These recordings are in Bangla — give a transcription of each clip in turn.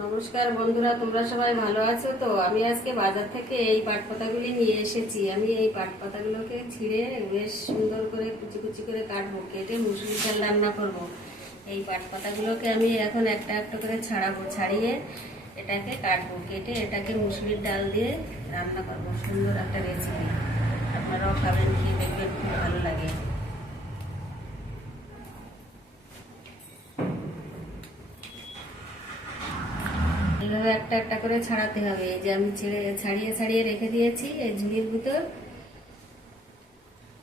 নমস্কার বন্ধুরা, তোমরা সবাই ভালো আছো তো? আমি আজকে বাজার থেকে এই পাট পাতাগুলি নিয়ে এসেছি। আমি এই পাট পাতাগুলোকে ছিঁড়ে বেশ সুন্দর করে কুচি কুচি করে কাটবো, কেটে মুসুরির ডাল রান্না করব। এই পাট পাতাগুলোকে আমি এখন একটা একটা করে ছাড়াবো, ছাড়িয়ে এটাকে কাটবো, কেটে এটাকে মুসুরির ডাল দিয়ে রান্না করবো। সুন্দর একটা রেসিপি, আপনারাও খাবেন, খেয়ে দেখবেন, খুব ভালো লাগে। এইভাবে একটা একটা করে ছাড়াতে হবে। এই যে আমি ছাড়িয়ে ছাড়িয়ে রেখে দিয়েছি এই ঝুড়ির ভিতর।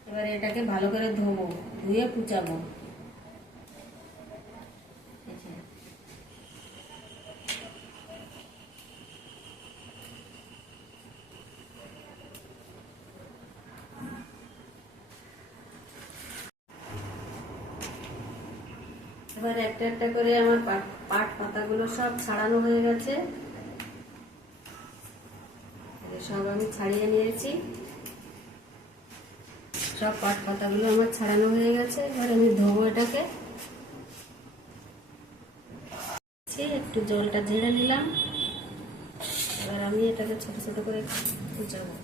এবারে এটাকে ভালো করে ধোবো, ধুয়ে কুচাবো। এবার একটা একটা করে আমার পাট পাতাগুলো সব ছাড়ানো হয়ে গেছে। সব আমি ছাড়িয়ে নিয়েছি, সব পাট পাতাগুলো আমার ছাড়ানো হয়ে গেছে। এবার আমি ধোবো এটাকে, একটু জলটা ঝেড়ে নিলাম। এবার আমি এটাকে ছোট ছোট করে কুচাবো।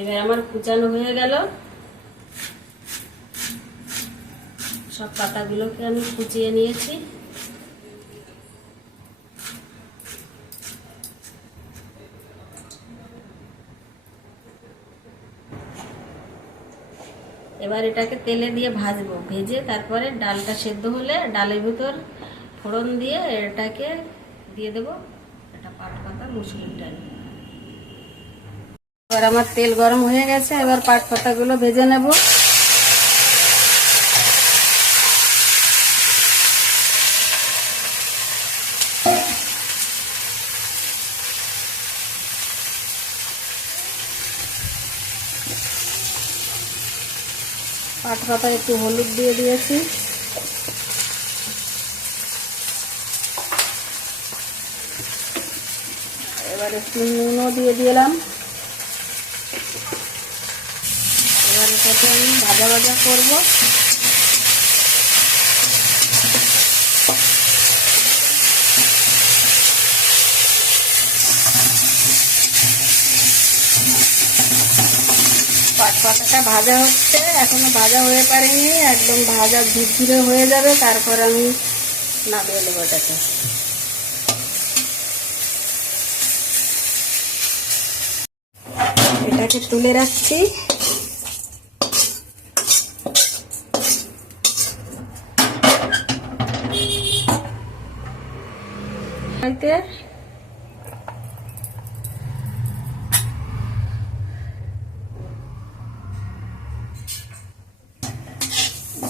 এবার আমার কুচানো হয়ে গেল। সব পাতাগুলোকে আমি কুচিয়ে নিয়েছি। এবার এটাকে তেলে দিয়ে ভাজবো, ভেজে তারপরে ডালটা সেদ্ধ হলে ডালের ভিতর ফোড়ন দিয়ে এটাকে দিয়ে দেবো। এটা পাট পাতা মুসুরির ডাল। এবার আমার তেল গরম হয়ে গেছে, এবার পাট পাতাগুলো ভেজে নেব। পাট পাতা একটু হলুদ দিয়ে দিয়েছি, এবার একটু নুনও দিয়ে দিলাম। এবার এটাকে আমি ভাজা ভাজা করবো। পাট পাতাটা ভাজা হচ্ছে, এখনো ভাজা হয়ে পারেনি, একদম ভাজা ঝুরঝুরে হয়ে যাবে, তারপর আমি নামিয়ে দেবো এটাকে। এটাকে তুলে রাখছি।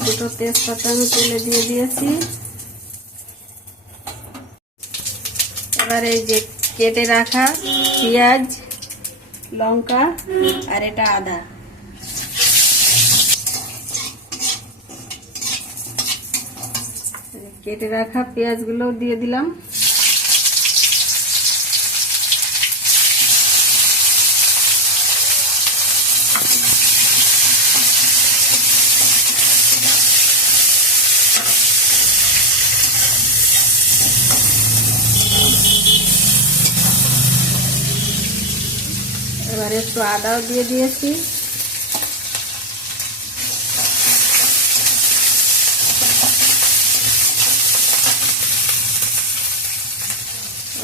দুটো তেজপাতা আমি তেলে দিয়ে দিয়েছি। এবার এই যে কেটে রাখা পেঁয়াজ, লঙ্কা আর এটা আদা, কেটে রাখা পেঁয়াজগুলো দিয়ে দিলাম। এবারে একটু আদাও দিয়ে দিয়েছি।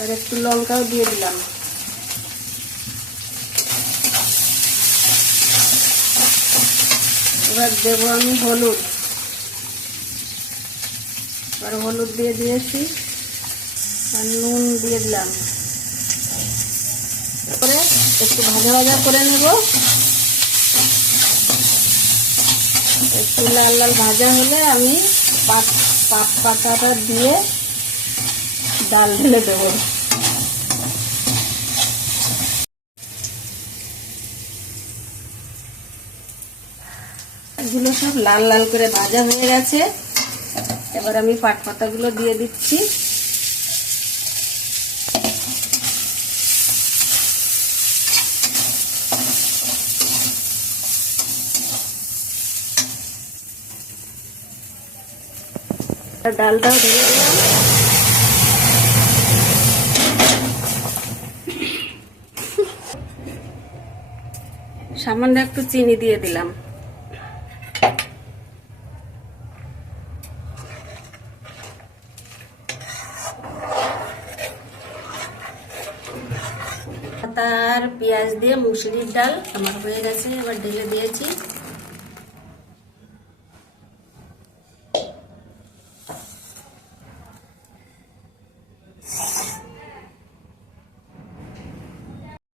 আর একটু লঙ্কাও দিয়ে দিলাম। এবার দেবো আমি হলুদ। এবার হলুদ দিয়ে দিয়েছি, আর নুন দিয়ে দিলাম। তারপরে একটু ভাজা ভাজা করে নেব। একটু লাল লাল ভাজা হলে আমি পাট পাতাটা দিয়ে ডাল ঢেলে দেবো। পেঁয়াজগুলো সব লাল লাল করে ভাজা হয়ে গেছে। এবার আমি পাট পাতাগুলো দিয়ে দিচ্ছি। ডালটাও দিয়ে দিলাম। সামান্য একটু চিনি দিয়ে দিলাম। পাতা আর পেঁয়াজ দিয়ে মুসুরির ডাল আমার হয়ে গেছে। এবার ঢেলে দিয়েছি।